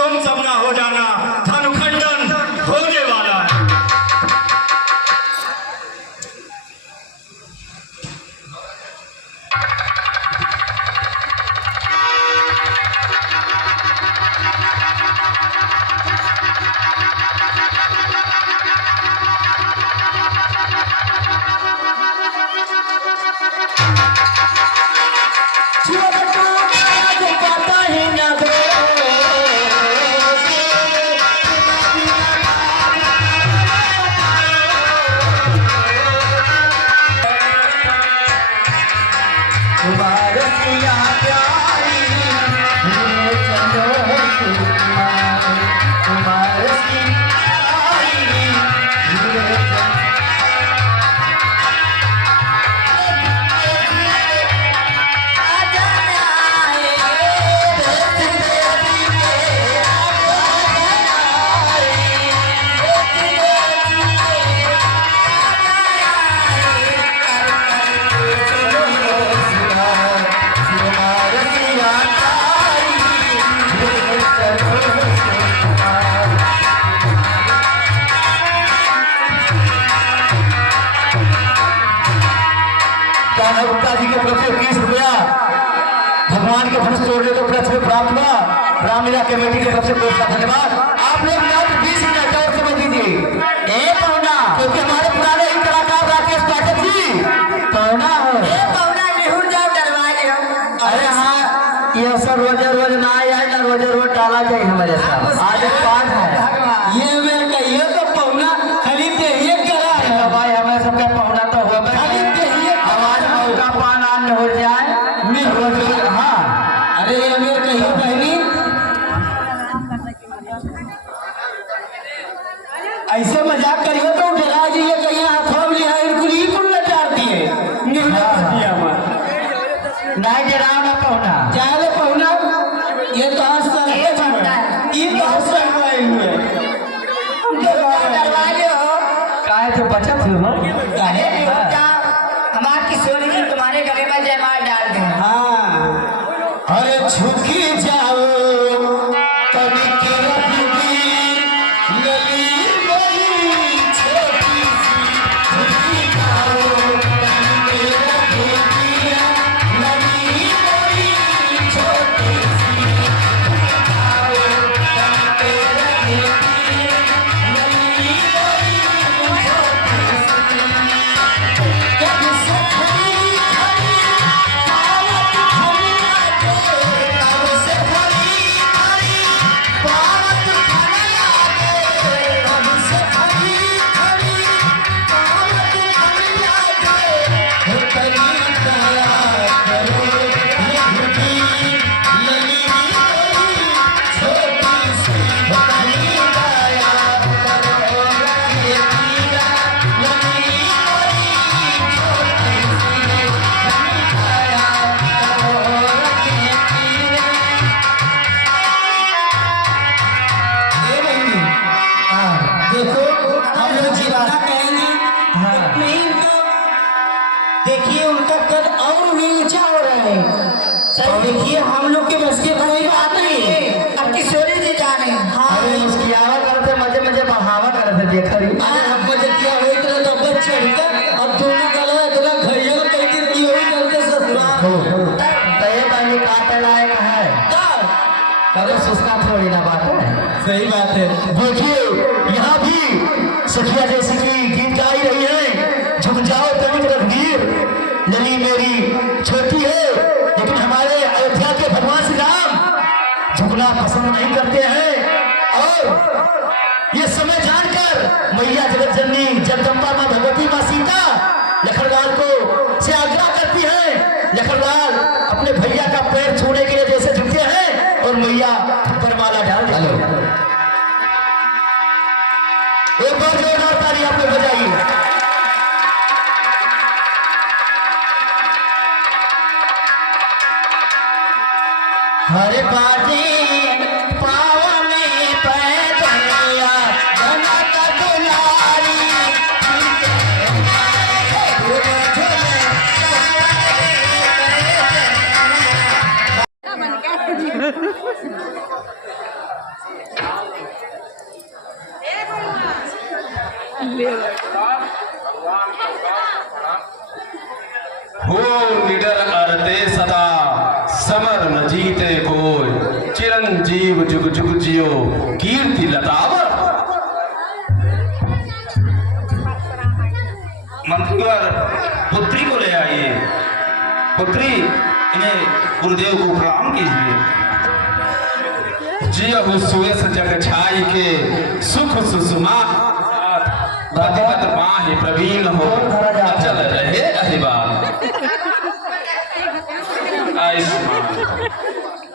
तुम सब ना हो जाना, धनुखंडन होने वाला है। भगवान के धनुष तोड़ने को पुरस्कार प्राप्त हुआ। रामलीला कमेटी की तरफ से बहुत बहुत धन्यवाद। आप लोग मात्र 20 मिनट और समय दीजिए। पौना, क्योंकि हमारे पुराने ही कलाकार राकेश पाठक जी पौना हो। पौना निहुर जाओ दरवाजे हम। अरे हाँ, ये सब रोजे रोज ना आए ना रोजे रोज टाला जाए हमारे साथ। आज एक पाठ है ये मेरे कहिए तो पौना खरीद ये करा है भाई, हमें सबका पौना तो हुआ आवाज मौका पान आन हो जाए। हाँ, अरे ये मेरे कहिए बहनी ऐसे मजाक करिए तो डरा जाइए कहीं हाथों में लिया इनकुली कुल नचाती है नहीं डराओ ना पौना। चाहे पौना ये तो हंस ये तो हंस दरवाजे हो काहे तो बचत हो काहे हमारे किशोरी जी तुम्हारे गले में जयमाल डाल दें। हाँ, अरे झुकी जाओ कभी के रखी लली मेरी छोटी सी, झुकी जाओ कभी के रखी लली मेरी छोटी सी, झुकी जाओ कभी के रखी लली मेरी छोटी सी। कब से खड़ी खड़ी पावत खनिया दे, कब से खड़ी खड़ी पावत खनिया दे, कब से खड़ी खड़ी पावत खनिया दे। हो करी दया करो रघुबी लली मेरी छोटी सी, हो करी दया करो रघुबी लली मेरी छोटी सी, करी दया करो रघुबी। ये बहनी देखो हम लोग जितना कहेंगे नहीं इनको देखिए उनका कद और भी ऊंचा हो रहा है। सर देखिए हम लोग के बस की कोई बात नहीं है। अब किशोरी जी जाने अरे मुस्कियावा करते मजे मजे बढ़ावा करते देखा रही। अरे अब मुझे क्या हो इतना दब्बत चढ़कर अब दोनों गला इतना घड़ियल करके की हो करते ससुराल तय पानी काटे लायक है, कभी सुस्ता थोड़ी ना बात है। सही बात है। देखिए यहाँ भी सखिया जैसी की गीत गाई रही है। झुक जाओ तनिक रघुवीर लली मेरी छोटी है, लेकिन हमारे अयोध्या के भगवान श्री राम झुकना पसंद नहीं करते हैं। और ये समय जानकर मैया जगत जननी जगदम्बा माँ भगवती माँ सीता लखनलाल को से आग्रह करती है। लखनलाल अपने भैया का पैर छूने के लिए जैसे झुकते हैं और मैया वरमाला डाल देती है। एक बार जोरदार ताली आप लोग बजाइए। हरे बाजे पावन पैदलिया जनक दुलारी, हो निडर अरते सदा समर न जीते कोई, चिरंजीव जुग जुग जियो कीर्ति लतावर। मंत्रीवर पुत्री को ले आइए। पुत्री, इन्हें गुरुदेव को प्रणाम कीजिए। जियहु सुयस जग छाई के सुख सुषमा, पतिपत माहि प्रवीण हो अचल रहे अहिबाल। आयुष्मान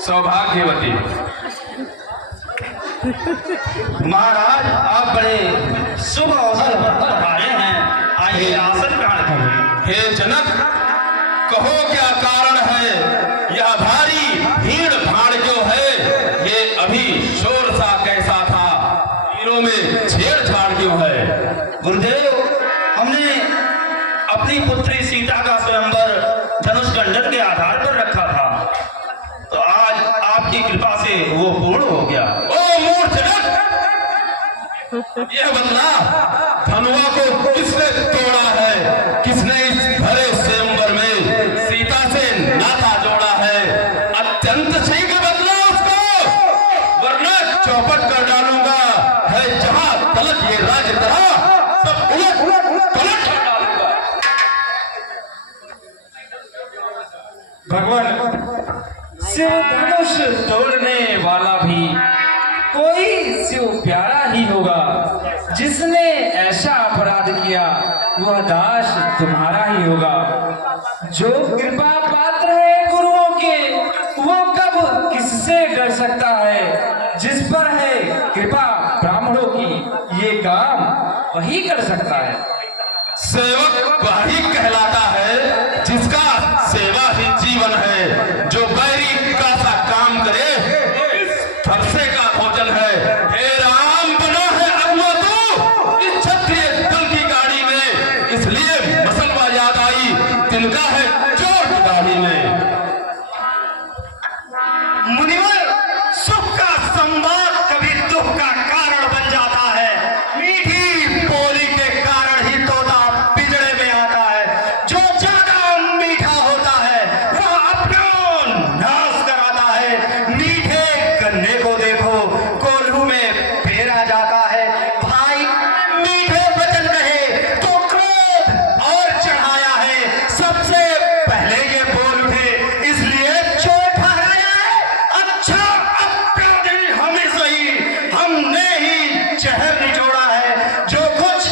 सौभाग्यवती। महाराज, आप बड़े शुभ अवसर पर आए हैं, आइए आसन ग्रहण करिए। हे जनक, कहो क्या कारण है, यह भारी भीड़ भाड़ क्यों है, ये अभी शोर सा कैसा था, तीरों में छेड़छाड़ क्यों है। गुरुदेव, हमने अपनी पुत्री सीता का स्वयंवर धनुष गंडन के आधार पर रखा था, तो आज आपकी कृपा से वो पूर्ण हो गया। ओ मूर्ख जनक, यह बदला धनुआ को किसने तोड़ा है, किसने इस भरे स्वयंवर में सीता से नाता जोड़ा है। अत्यंत शीघ्र बदलो उसको, वरना चौपट कर डालूंगा। है जहां तलक ये राज तरह, सब उलट पलट कर डालूंगा। भगवान, शिव धनुष तोड़ने वाला भी कोई शिव प्यारा ही होगा। जिसने ऐसा अपराध किया वह दास तुम्हारा ही होगा। जो कृपा पात्र है गुरुओं के, वो कब किससे डर सकता है। जिस पर है कृपा ब्राह्मणों की, ये काम वही कर सकता है। सेवक वही कहलाता है जिसका सेवा ही जीवन है। जो बैरी का सा काम करे, इस फरसे का भोजन है। हे राम, बना है अगुआ तू इस क्षत्रिय दल की गाड़ी में, इसलिए मसलवा याद आई तिनका है चोर की गाड़ी में। मुनिवर, सुख का संवाद कभी दुख का कारण बन जाता है। मीठी बोली के कारण ही तोता पिंजरे में आता है। जो ज्यादा मीठा होता है वह अपना नाश कराता है। मीठे गन्ने को देखो, कोल्हू में फेरा जाता है। भाई, मीठे वचन कहे तो क्रोध और चढ़ाया है। सबसे पहले ये बोल उठे, इसलिए चोर ठहराया है। अच्छा, अपराधी हमें सही, हमने ही जहर निचोड़ा है। जो कुछ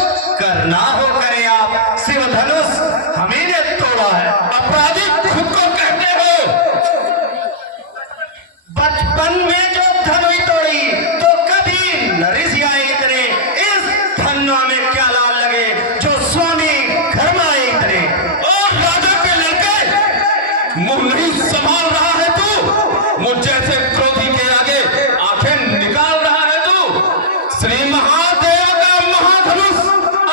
करना हो करे आप, शिव धनुष हमें ने तोड़ा है। अपराधी खुद को कहते हो, बचपन में जो धनुष तोड़ी तो कभी नरिसियाए इतने। इस धनुआ में क्या लाल लगे, जो स्वामी घर में आए इतने। और राजा के लड़के, मुंह नहीं संभाल रहा है तू। मुझ जैसे क्रोधी के आगे आंखें निकाल रहा है तू। श्री महादेव का महाधनुष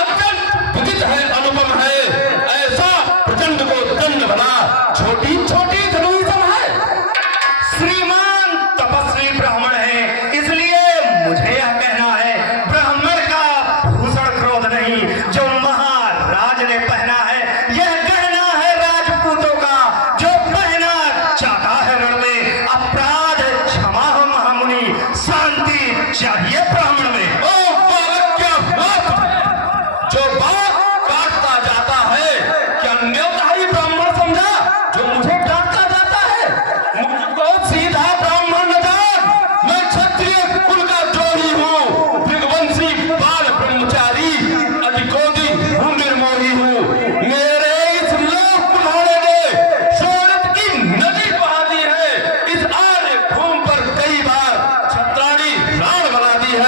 अत्यंत विदित है, अनुपम है। ऐसा प्रचंड को दंड बना, छोटी छोटी धनुष है। श्रीमान तपस्वी ब्राह्मण है, इसलिए मुझे यह कहना है, ब्राह्मण का भूषण क्रोध नहीं, जो महाराज ने पहना है। यह गहना है राजपूतों का, जो पहना चाहता है रण में। अपराध क्षमा हो महामुनि, शांति चाहिए ब्राह्मण में। ओ बालक, क्या बात है? जो बात काटता जाता है, क्या न्योता ही ब्राह्मण समझा जो मुझे डांटता जाता है? मुझको सीधा ब्राह्मण न जान, मैं क्षत्रिय कुल का द्रोही हूँ। भृगवंशी बाल ब्रह्मचारी, अधिकोदी हूँ, निर्मोही हूँ। मेरे इस लोक कुल्हाड़े ने शोणित की नदी बहा दी है। इस आर्य भूमि पर कई बार छत्राणी राण बना दी है।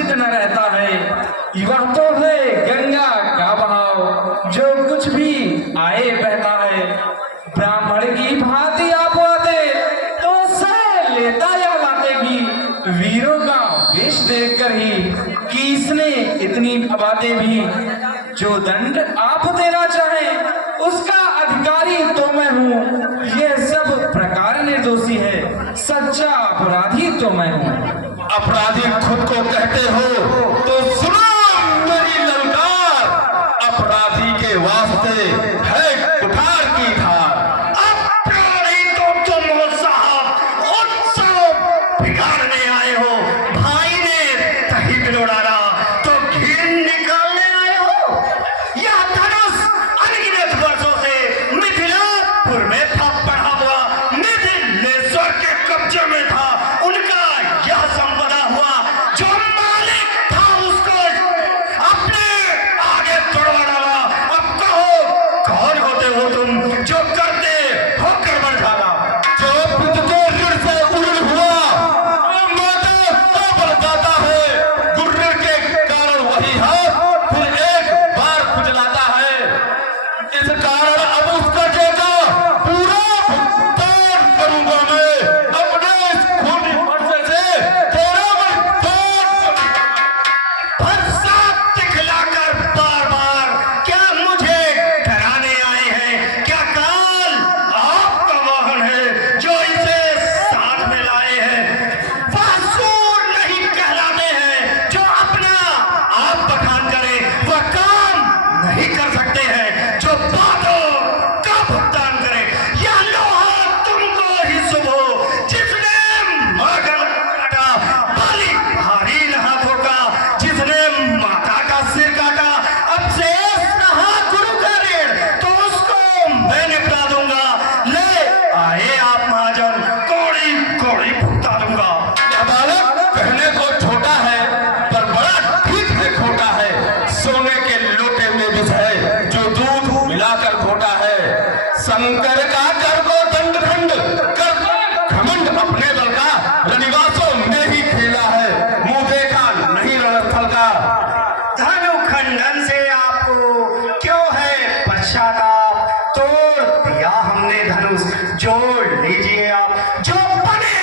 वर्जित न रहता है। वह तो है गंगा का बहाव, जो कुछ भी आए बहता है। ब्राह्मण की भांति आप आते तो सह लेता या लाते भी, वीरों का वेश देखकर ही कि इसने इतनी बातें भी। जो दंड आप देना चाहें उसका अधिकारी तो मैं हूँ, यह सब प्रकार निर्दोषी है, सच्चा अपराधी तो मैं हूँ। अपराधी खुद को कहते हो तो सुनो मेरी ललकार, अपराधी के वास्ते है कुठार की धार। अपराधी तो तुम हो साहब, उत्सव बिगाड़ने आए हो। भाई ने दही बिलोड़ाना तो घी निकालने आए हो। यह धनुष अनगिनत वर्षों से मिथिलापुर में था पड़ा हुआ, मिथिलेश्वर के कब्जे में था। उनका यह संपदा हुआ, जो मालिक था उसको अपने आगे तोड़वा डाला। अब कहो कौन होते हो तुम, जो करते हो गड़बड़ झाला। जो पिता के ऋण से उड़ हुआ वो माता को बरसाता है। गुर्र के कारण वही हाथ फिर एक बार खुजलाता है। इस कारण अब उसका जेगा पूरा भुगतान करूंगा मैं। अपने इस खूनी फरसे से तेरा भुगतान फरसा दिखलाकर बार बार क्या मुझे डराने आए हैं? क्या काल आपका वाहन है जो इसे साथ में लाए हैं? वह सूर नहीं कहलाते हैं जो अपना आप बखान करे, वह काम नहीं कर सकते हैं जो बातों का भुगतान करे। यह लोहा तुमको ही शुभ हो, जिसने मगल काटा बाली भारी न हाथों का, जिसने माता का सिर काटा अब शेष रहा गुरु का ऋण, तो उसको मैं निपटा दूंगा। ले आए आप महाजन, कोड़ी कोड़ी भुगता दूंगा। यह बालक कहने को छोटा है पर बड़ा ठीक है खोटा है। सोने के लोटे में विष है जो दूध मिलाकर खोटा है। शंकर का कर को दंड खंड कर घमंड अपने बल का, रनिवासों में ही खेला है, मुंह देखा नहीं रणस्थल का। धनु खंडन से आपको क्यों है पश्चाताप? तोड़ दिया हमने धनुष, जोड़ लीजिए आप। जो बने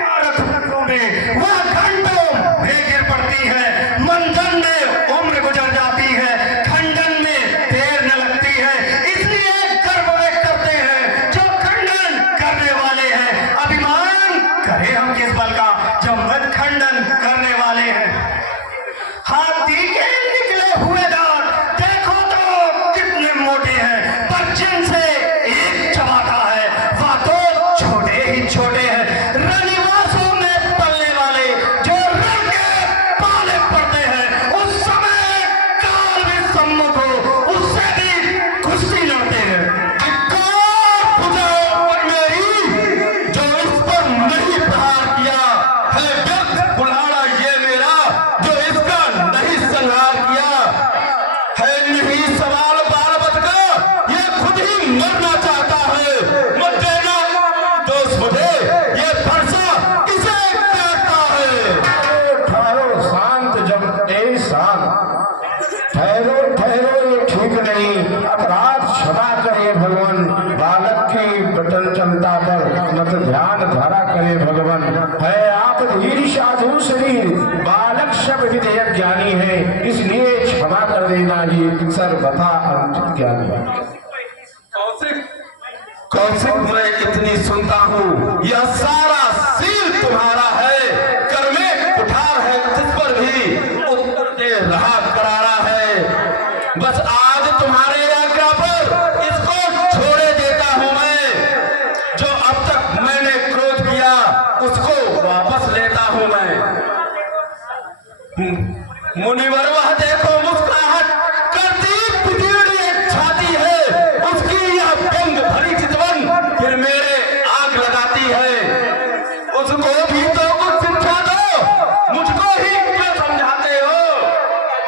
मारथों में वह घंटों में गिर पड़ती है। मंथन में उम्र गुजर जाती है, खंडन में देर न लगती है। इसलिए गर्व वे करते हैं जो खंडन करने वाले हैं। अभिमान करें हम किस बल का जो मत खंडन करने वाले हैं। हाथी के निकले हुए दांत देखो तो कितने मोटे हैं, पर जिनसे एक चबाता है वह तो छोटे ही छोटे हैं। रनिवासों में पलने वाले जो रण के पाले पड़ते हैं, उस समय काल भी सम्मुख हो, उससे भी कुश्ती लड़ते हैं। धिक्कार बुझाओ पर मेरी, जो इस पर नहीं प्रहार किया है। व्यर्थ बुढ़ाड़ा ये मेरा, जो इसका नहीं संहार किया है। नहीं सवाल बाल बद का, ये खुद ही मरना चाहता है। मत देना दोष मुझे, ये फरसा इसे कहता है। ठहरो शांत जब ए शांत, ठहरो ठहरो ये ठीक नहीं, अपराध क्षमा करे भगवान। बालक की बटन चलता पर मत ध्यान धरा करे भगवान। है आप धीर साधु शरीर, बालक सब विधेयक ज्ञानी है, इसलिए क्षमा कर देना ये सर्वथा अनुचित ज्ञानी है। कौशिक कौशिक मैं इतनी सुनता हूँ, यह सारा सील तुम्हारा है। कर में कुठार है जिस पर भी उत्तर दे रहा करारा है। बस आज तुम्हारे आज्ञा पर इसको छोड़े देता हूँ मैं। जो अब तक मैंने क्रोध किया उसको वापस लेता हूँ मैं। मुनिवर वह देखो मुस्कुराहट करती पिटीड़ी एक छाती है, उसकी यह व्यंग भरी चितवन फिर मेरे आग लगाती है। उसको भी तो कुछ शिक्षा दो, मुझको ही क्यों समझाते हो?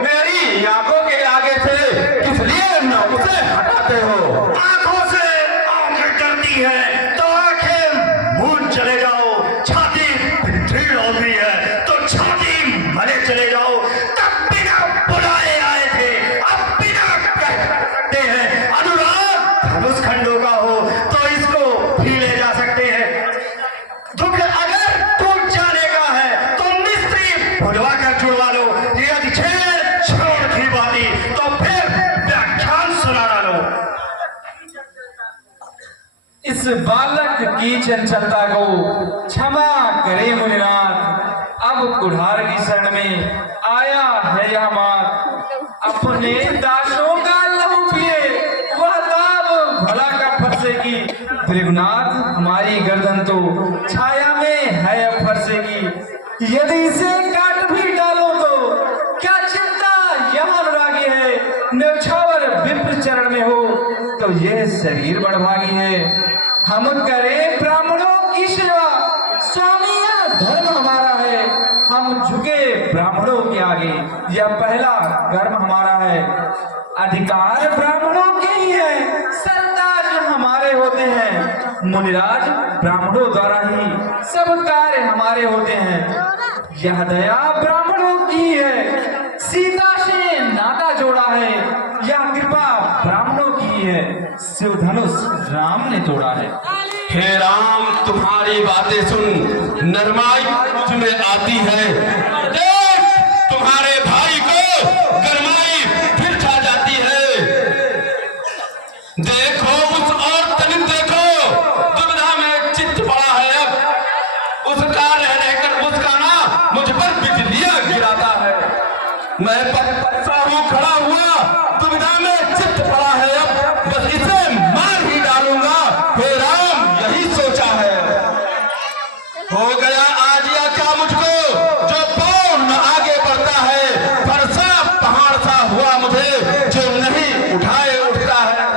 मेरी आंखों के आगे से किस लिए न उसे हटाते हो? आंखों से आंखें डरती है तो आंखें मूंद चले जाओ। छाती दृढ़ होती है तो छाती मरे चले जाओ। तब बिना बुलाए आए थे, अब बिना कह सकते हैं। अनुराग धनुष खंडों का हो तो इसको भी ले जा सकते हैं। दुख अगर टूट जाने का है तो मिस्त्री बुलवा कर जुड़वा लो। यदि छेड़ की बाती तो फिर व्याख्यान सुना लो। इस बालक की चंचलता को क्षमा करे मुनिनाथ। अब कुठार की शरण में आया है यह मात। अपने दासों का लहू पिए वह दाव भला का फरसेगी। भृगुनाथ हमारी गर्दन तो छाया में है अब फरसेगी। यदि इसे काट भी डालो तो क्या चिंता यह अनुरागी है। न्यौछावर विप्र चरण में हो तो यह शरीर बड़भागी है। हम करें ब्राह्मणों की सेवा, स्वामी यह धर्म हमारा है। हम झुके ब्राह्मणों के आगे, यह पहला कर्म हमारा है। अधिकार ब्राह्मणों के ही है, सरताज हमारे होते हैं। मुनिराज ब्राह्मणों द्वारा ही सब कार्य हमारे होते हैं। यह दया ब्राह्मणों की है, सीता से नाता जोड़ा है। यह कृपा ब्राह्मणों की है, शिव धनुष राम ने तोड़ा है। हे राम, तुम्हारी बातें सुन नरमाई तुम्हें आती है। देख, तुम्हारे भाई को गरमाई फिर छा जाती है। देखो उस और तनिक देखो, दुविधा में चित्त पड़ा है। अब उसका रह रहकर मुस्काना मुझ पर बिजलियां गिराता है। मैं पत्ता हूँ खड़ा हुआ, दुविधा में चित्त पड़ा है। अब बस इसे मार ही डालूंगा। हे राम, यही सोचा है। हो गया आज या क्या मुझको, जो पाँव न आगे बढ़ता है। फरसा पहाड़ सा हुआ मुझे, जो नहीं उठाए उठता है।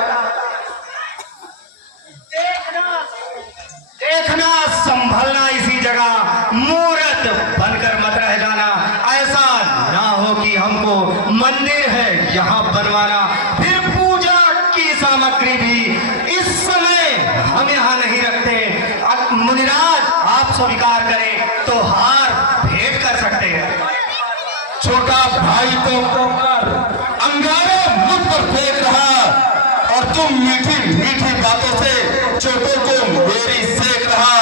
देखना संभलना इसी जगह, मूर्त बनकर मत रह जाना। ऐसा ना हो कि हमको मंदिर है यहाँ बनवाना, फिर पूजा की सामग्री भी इस समय हम यहाँ नहीं रखते। मुनिराज आप स्वीकार करें तो हार भेंट कर सकते हैं। छोटा भाई तो अंगारे मुझ पर फेंक रहा, और तुम मीठी मीठी बातों से चोटों को मेरी सेक रहा।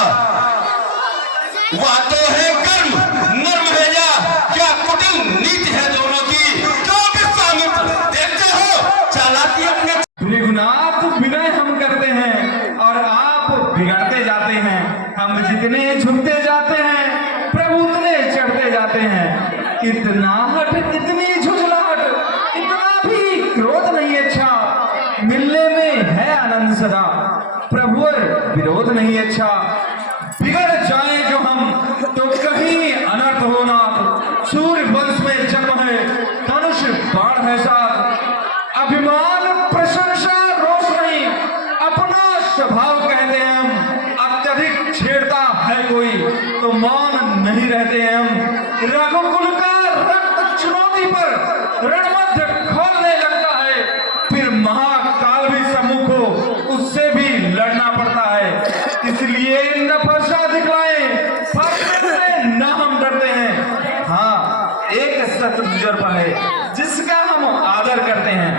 वह तो है कर्म नर्म है या क्या कुटिल नीति है दोनों की। जो विश्वामित्र देखते हो चालाकी अपने। भृगुनाथ विनय हम करते हैं और आप बिगड़ते जाते हैं। हम जितने झुकते जाते हैं प्रभु उतने चढ़ते जाते हैं। इतना हट, इतनी झुझलाहट, इतना भी क्रोध नहीं अच्छा। मिलने में है आनंद सदा, प्रभु और विरोध नहीं अच्छा। बिगड़ जाए जो हम तो कहीं अनर्थ होना। सूर्य वंश में जन्म है, धनुष बाण है साथ। अभिमान प्रशंसा रोष नहीं, अपना स्वभाव कहते हैं हम। अत्यधिक छेड़ता है कोई तो मौन नहीं रहते हम। रघुकुल का रक्त चुनौती पर रणमध्य खोलने लगता है। फिर महाकाल भी सम्मुख हो उससे भी लड़ना पड़ता है। इसलिए नफरसा दिखलाए से न हम डरते हैं। हाँ, एक शस्त्र गुजर पर है जिसका हम आदर करते हैं।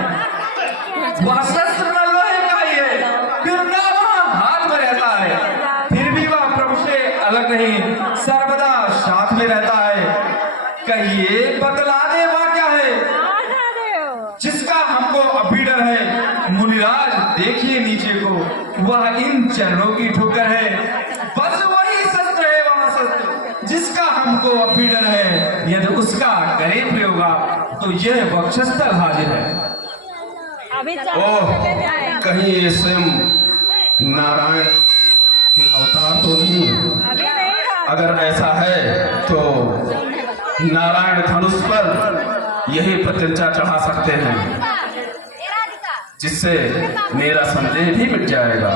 वह शस्त्र न लोहे का ही है, फिर न वह हाथ में रहता है। फिर भी वह प्रभु से अलग नहीं, सर्वदा साथ में रहता है। कहिए बतला दे वह क्या है जिसका हमको अभी डर है। मुनिराज देखिए नीचे को, वह इन चरणों की ठोकर है। बस वही शस्त्र है वह शस्त्र जिसका हमको अभी डर है। यदि उसका करे प्रयोगा तो यह वक्षस्थल हाजिर है। ओह, कहीं ये स्वयं नारायण के अवतार तो नहीं। अगर ऐसा है तो नारायण धनुष पर यही प्रत्यंचा चढ़ा सकते हैं, जिससे मेरा संदेह भी मिट जाएगा।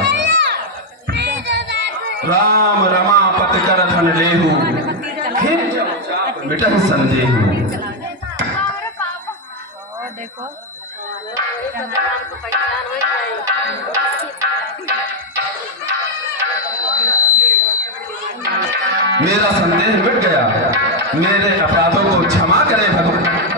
राम रमापति कर धन लेहु, मिटह संदेह। देखो मेरा संदेह मिट गया। मेरे अपराधों को क्षमा करें भगवान।